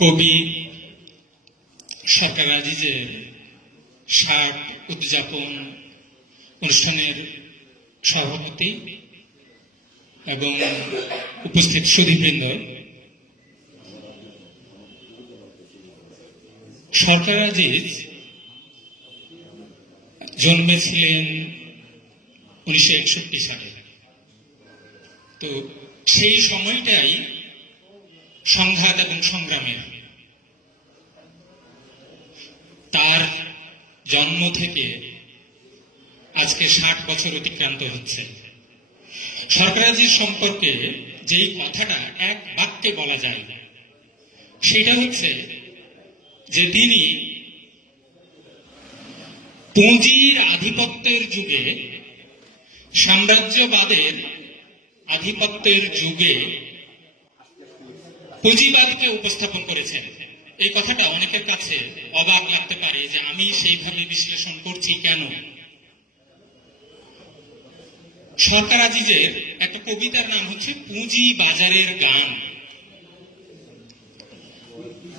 কবি সরকার আজিজের ৬০ উদযাপন অনুষ্ঠানের সভাপতি এবং উপস্থিত সুধীবৃন্দ, সরকার আজিজ জন্মেছিলেন ১৯৬১ সালে। তো সেই সময়টাই সংঘাত এবং সংগ্রামের। তার জন্ম থেকে আজকে ৬০ বছর অতিক্রান্ত হচ্ছে। সরকার আজিজ সম্পর্কে যেই কথাটা এক বাক্যে বলা যায় সেটা হচ্ছে যে তিনি পুঁজির আধিপত্যের যুগে, সাম্রাজ্যবাদের আধিপত্যের যুগে পুঁজিবাদকে উপস্থাপন করেছেন। এই কথাটা অনেকের কাছে অবাক লাগতে পারে যে আমি সেইভাবে বিশ্লেষণ করছি কেন। সরকার আজিজের একটা কবিতার নাম হচ্ছে পুঁজি বাজারের গান।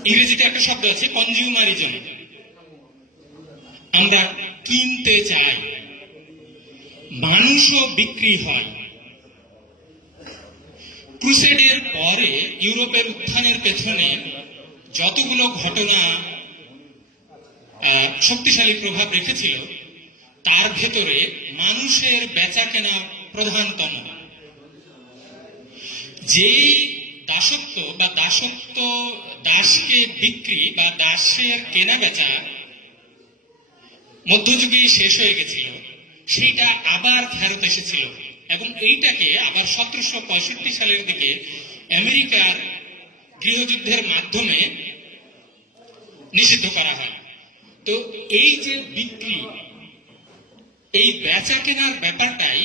ইংরেজিতে একটা শব্দ আছে কনজিউমারিজম। আমরা কিনতে চাই, মানুষও বিক্রি হয়। ক্রুসেডের পরে ইউরোপের উত্থানের পেছনে যতগুলো ঘটনা শক্তিশালী প্রভাব রেখেছিল তার ভেতরে মানুষের বেচা কেনা প্রধানতম। যে দাসত্ব বা দাসকে বিক্রি বা দাসের কেনা বেচা মধ্যযুগে শেষ হয়ে গেছিল, সেইটা আবার ফেরত এসেছিল এবং এইটাকে আবার ১৭৬৫ সালের দিকে আমেরিকার গৃহযুদ্ধের মাধ্যমে নিষিদ্ধ করা হয়। তো এই যে বিক্রি, এই বেচা কেনার ব্যাপারটাই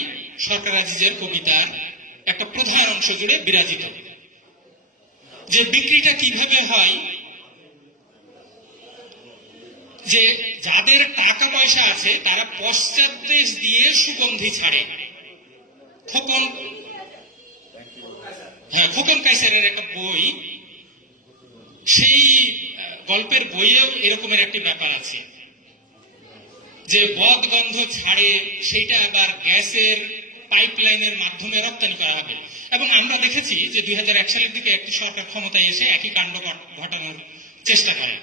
সরকার আজিজের কবিতার একটা প্রধান অংশ জুড়ে বিরাজিত। যে বিক্রিটা কিভাবে হয়, যে যাদের টাকা পয়সা আছে তারা পশ্চাৎ দেশ দিয়ে সুগন্ধি ছাড়ে। খোকন কাইসারের একটা বই, সেই গল্পের বইয়েও এরকমের একটি ব্যাপার আছে যে বদ গন্ধ ছাড়ে, সেইটা আবার গ্যাসের পাইপলাইনের মাধ্যমে রপ্তানি করা হবে। এবং আমরা দেখেছি যে ২০০১ সালের দিকে একটি সরকার ক্ষমতায় এসে একই কাণ্ড ঘটানোর চেষ্টা করে।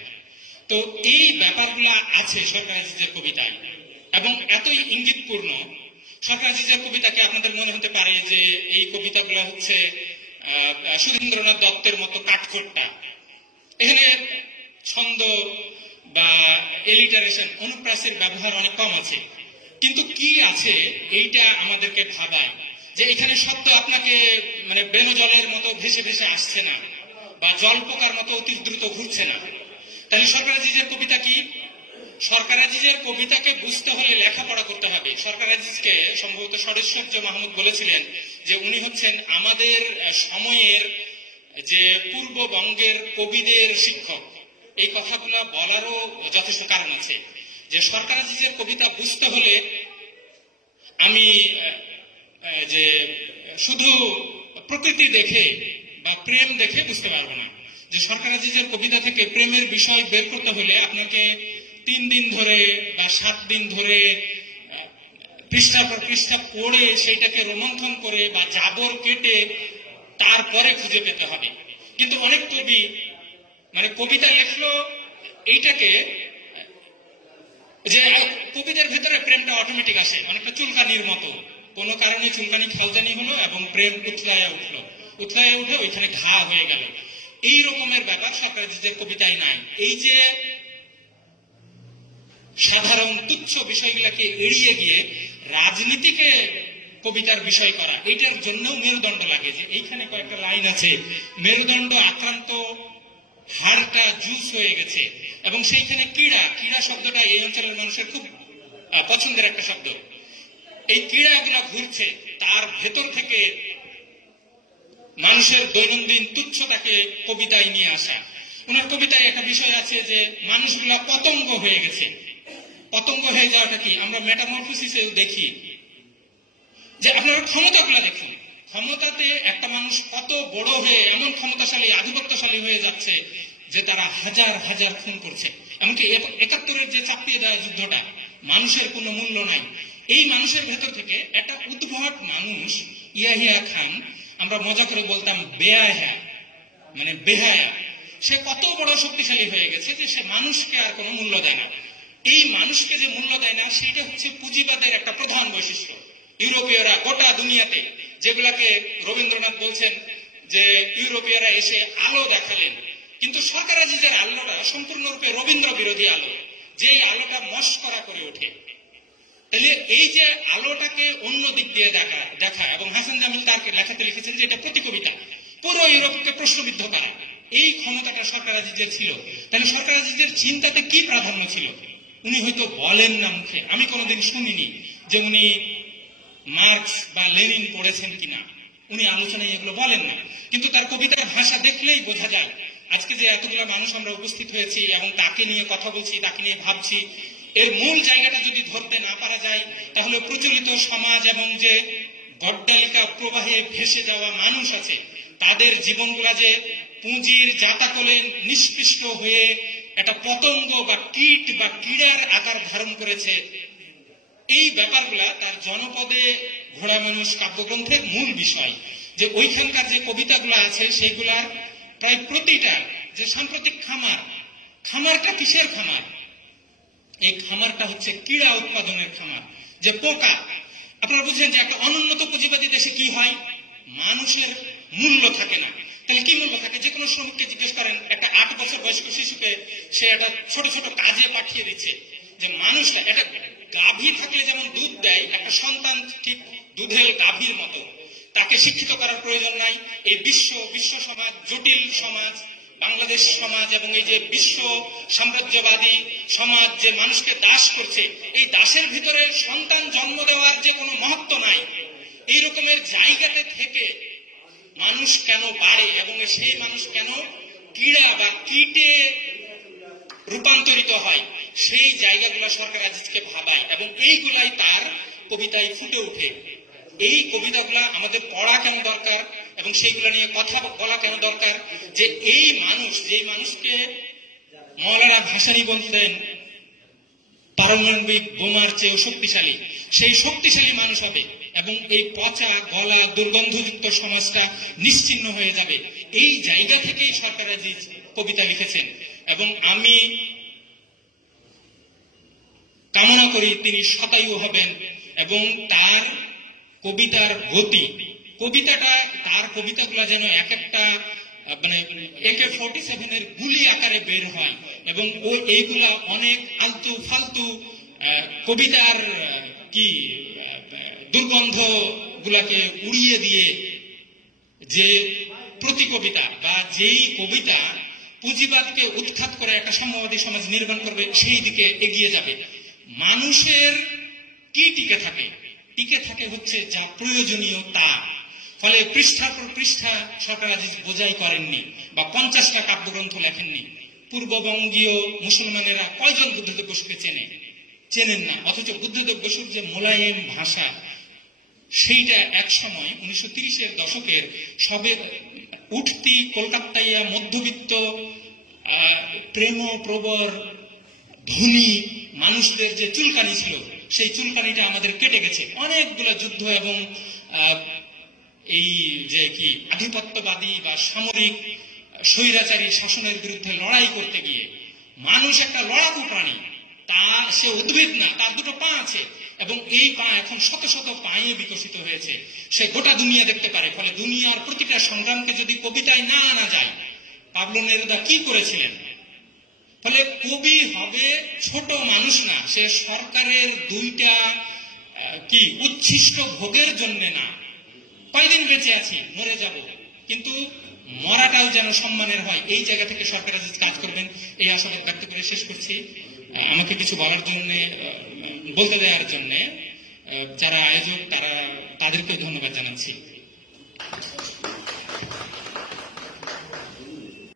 তো এই ব্যাপারগুলো আছে সরকার আজিজের কবিতায় এবং এতই ইঙ্গিতপূর্ণ। সরকার আজিজের কবিতাকে আপনাদের মনে হতে পারে যে এই কবিতাগুলো হচ্ছে সুধীন্দ্রনাথ দত্তের মতো কাঠখোট্টা, এখানে ছন্দ বা এলিটারেশন, অনুপ্রাসের ব্যবহার অনেক কম আছে। কিন্তু কি আছে এইটা আমাদেরকে ভাবায় যে এখানে শব্দ আপনাকে মানে বেনজলের মতো ভেসে ভেসে আসছে না বা জলপোকার মতো অতি দ্রুত ঘুরছে না। তাহলে সরকার আজিজের কবিতা কি? সরকার আজিজের কবিতাকে বুঝতে হলে লেখাপড়া করতে হবে। সরকার আজিজকে সম্ভবত ষড়েশ্বর্য মাহমুদ বলেছিলেন যে উনি হচ্ছেন আমাদের সময়ের যে পূর্ববঙ্গের কবিদের শিক্ষক। এই কথাগুলো বলারও যথেষ্ট কারণ আছে যে সরকার আজিজের কবিতা বুঝতে হলে আমি যে শুধু প্রকৃতি দেখে বা প্রেম দেখে বুঝতে পারবো না। যে সরকার আজিজের কবিতা থেকে প্রেমের বিষয় বের করতে হলে আপনাকে ৩ দিন ধরে বা ৭ দিন ধরে পৃষ্ঠা পর পৃষ্ঠা পড়ে সেইটাকে রোমন্থন করে বা জাবর কেটে তারপরে খুঁজে পেতে হবে। কিন্তু অনেক কবি মানে কবিতা লেখলো এইটাকে, যে কবিদের ভেতরে প্রেমটা অটোমেটিক আসে, অনেকটা চুলকানির মতো। কোনো কারণে চুলকানি খালজানি হলো এবং প্রেম উতলায় উঠে ওইখানে ঘা হয়ে গেল। এই রকমের ব্যাপার সরকার আজিজের কবিতায় নাই। এই যে সাধারণ তুচ্ছ বিষয়গুলোকে এড়িয়ে গিয়ে রাজনীতিকে কবিতার বিষয় করা, এইটার জন্যও মেরুদণ্ড লাগে। যে এইখানে কয়েকটা লাইন আছে, মেরুদণ্ড আক্রান্ত, হাড়টা জুস হয়ে গেছে এবং সেইখানে ক্রীড়া শব্দটা এই অঞ্চলের মানুষের খুব পছন্দের একটা শব্দ। এই ক্রীড়াগুলা ঘুরছে, তার ভেতর থেকে মানুষের দৈনন্দিন তুচ্ছতাকে কবিতায় নিয়ে আসা। ওনার কবিতায় একটা বিষয় আছে যে মানুষগুলা পতঙ্গ হয়ে গেছে। পতঙ্গ হয়ে যাওয়াটা কি আমরা মেটামরফোসিসে দেখি। যে আপনারা ক্ষমতাগুলা দেখুন, ক্ষমতাতে একটা মানুষ কত বড় হয়ে এমন ক্ষমতাশালী আধিপত্যশালী হয়ে যাচ্ছে যে তারা হাজার হাজার খুন করছে। এমনকি ৭১-এর যে চাপিয়ে দেওয়া যুদ্ধটা, মানুষের কোনো মূল্য নাই। এই মানুষের ভেতর থেকে একটা উদ্ভট মানুষ ইয়াহিয়া খান, আমরা মজা করে বলতাম বেয়ায়া, মানে বেহায়া, সে কত বড় শক্তিশালী হয়ে গেছে যে সে মানুষকে আর কোনো মূল্য দেয় না। এই মানুষকে যে মূল্য দেয় না, সেটা হচ্ছে পুঁজিবাদের একটা প্রধান বৈশিষ্ট্য। ইউরোপীয়রা গোটা দুনিয়াতে, যেগুলাকে রবীন্দ্রনাথ বলছেন যে ইউরোপীয়রা এসে আলো দেখালেন, কিন্তু সরকার আজিজের আলোটা সম্পূর্ণরূপে রবীন্দ্র বিরোধী আলো, যে আলোটা মস্করা করে ওঠে। তাহলে এই যে আলোটাকে অন্য দিক দিয়ে দেখা এবং হাসান জামিল তার লেখাতে লিখেছেন যে এটা প্রতিকবিতা, পুরো ইউরোপকে প্রশ্নবিদ্ধ করা, এই ক্ষমতাটা সরকার আজিজের ছিল। তাহলে সরকার আজিজের চিন্তাতে কি প্রাধান্য ছিল? উনি হয়তো বলেন না মুখে, আমি কোনোদিন শুনিনি যে উনি মার্কস বা লেনিন পড়েছেন কিনা, উনি আলোচনায় এগুলো বলেন না, কিন্তু তার কবিতার ভাষা দেখলেই বোঝা যায়। আজকে যে এতগুলো মানুষ আমরা উপস্থিত হয়েছি এবং তাকে নিয়ে কথা বলছি, তাকে নিয়ে ভাবছি, এর মূল জায়গাটা যদি ধরতে না পারা যায়, তাহলে প্রচলিত সমাজ এবং যে গড্ডালিকা প্রবাহে ভেসে যাওয়া মানুষ আছে, তাদের জীবনগুলা যে পুঁজির জাতাকলে নিষ্পৃষ্ট হয়ে একটা পতঙ্গ বা কীট বা কীড়ার আকার ধারণ করেছে, এই ব্যাপারগুলা তার জনপদে ঘোড়া মানুষ কাব্যগ্রন্থের মূল বিষয়। যে ওইখানকার যে কবিতাগুলো আছে সেইগুলার প্রায় প্রতিটা যে সাম্প্রতিক খামারটা কিসের খামার? এই খামারটা হচ্ছে ক্রীড়া উৎপাদনের খামার। যে পোকা, আপনারা বুঝলেন যে একটা অনুন্নত পুঁজিবাদী দেশে কি হয়, মানুষের মূল্য থাকে না। তাহলে কি মূল্য থাকে? যে কোনো শ্রমিককে জিজ্ঞেস করেন, একটা ৮ বছর বয়স্ক শিশুকে সে একটা ছোট ছোট কাজে পাঠিয়ে দিচ্ছে, যে মানুষটা একটা গাভী থাকলে যেমন দুধ দেয়, একটা সন্তান ঠিক দুধের গাভীর মতো, তাকে শিক্ষিত করার প্রয়োজন নাই। এই বিশ্ব সমাজ, জটিল সমাজ, বাংলাদেশ সমাজ এবং এই যে বিশ্ব সাম্রাজ্যবাদী সমাজ যে মানুষকে দাস করছে, এই দাসের ভিতরে সন্তান জন্ম দেওয়ার যে কোনো মহত্ব নাই। এই রকমের জায়গাতে থেকে মানুষ কেন পারে এবং সেই মানুষ কেন ক্রীড়া বা কীটে রূপান্তরিত হয়, সেই জায়গাগুলো সরকার আজিজকে ভাবায় এবং এইগুলাই তার কবিতায় ফুটে ওঠে। এই কবিতাগুলা আমাদের পড়া কেন দরকার এবং সেইগুলো নিয়ে কথা বলা কেন দরকার? যে এই মানুষ, যে মানুষকে মৌলানা ভাসানী বলতেন পারমাণবিক বোমার চেয়েও শক্তিশালী, সেই শক্তিশালী মানুষ হবে এবং এই পচা গলা দুর্গন্ধযুক্ত সমাজটা নিশ্চিহ্ন হয়ে যাবে। এই জায়গা থেকেই সরকার আজিজ কবিতা লিখেছেন এবং আমি কামনা করি তিনি শতায়ু হবেন এবং তার কবিতার গতি, তার কবিতাগুলো যেন এক একটা মানে AK-47 গুলি আকারে বের হয় এবং ও এইগুলা অনেক আলতু ফালতু কবিতার কি দুর্গন্ধ গুলাকে উড়িয়ে দিয়ে যে প্রতিকবিতা বা যেই কবিতা পুঁজিবাদকে উৎখাত করে একটা সাম্যবাদী সমাজ নির্মাণ করবে, সেই দিকে এগিয়ে যাবে। মানুষের কি টিকে থাকে হচ্ছে যা প্রয়োজনীয় তা। ফলে পৃষ্ঠার পর পৃষ্ঠা সরকার আজিজ বোঝাই করেননি বা 50টা কাব্যগ্রন্থ লেখেননি। পূর্ববঙ্গীয় মুসলমানেরা কয়জন বুদ্ধদেব বসুকে চেনেন না, অথচ বুদ্ধদেব বসুর যে মোলায়েম ভাষা, সেইটা এক সময় 1930-এর দশকের সবে উঠতি কলকাতাইয়া মধ্যবিত্ত প্রেম প্রবর ধনী মানুষদের যে চুলকানি ছিল, সেই চুলকানিটা আমাদের কেটে গেছে। অনেকগুলো যুদ্ধ এবং এই যে কি আধিপত্যবাদী বা সামরিক স্বৈরাচারী শাসনের বিরুদ্ধে লড়াই করতে গিয়ে মানুষ একটা লড়াকু প্রাণী, তা সে উদ্ভিদ না, তার দুটো পা আছে এবং এই পা এখন শত শত পায়ে বিকশিত হয়েছে, সে গোটা দুনিয়া দেখতে পারে। ফলে দুনিয়ার প্রতিটা সংগ্রামকে যদি কবিতায় না আনা যায়, পাবলো নেরুদা কি করেছিলেন? ফলে কবি হবে ছোট মানুষ না, সে সরকারের দুইটা কি উচ্ছিষ্ট ভোগের জন্য না। কয়দিন বেঁচে আছি, মরে যাব, কিন্তু মরাটাও যেন সম্মানের হয়, এই জায়গা থেকে সরকার আজিজ কাজ করবেন, এই আশা ব্যক্ত করে শেষ করছি। আমাকে কিছু বলার জন্য, বলতে দেওয়ার জন্য যারা আয়োজক তাদেরকে ধন্যবাদ জানাচ্ছি।